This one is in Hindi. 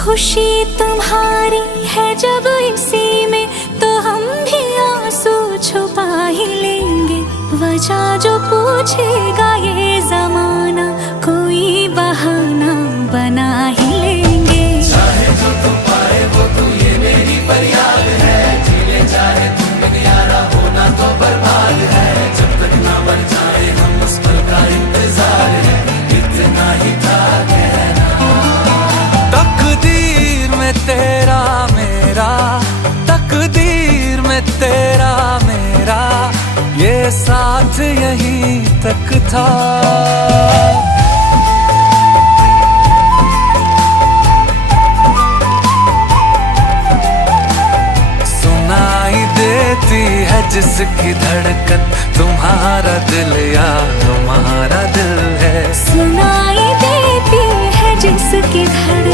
खुशी तुम्हारी है जब इसी में, तो हम भी आंसू छुपा ही लेंगे। वजह जो पूछेगा ये जमाना, कोई बहाना बना ही लेंगे। चाहे जो तू पाए वो तू, ये मेरी फरियाद है। जीने चाहे तुम यारा, होना तो बर्बाद है। जब तक ना मर जाए हम, उस पल का इंतजार है। इतना ही था कहना। तकदीर में तेरा मेरा, तकदीर में तेरा मेरा, ये साथ यहीं तक था। सुनाई देती है जिसकी धड़कन, तुम्हारा दिल या हमारा दिल है। सुनाई देती है जिसकी धड़कन,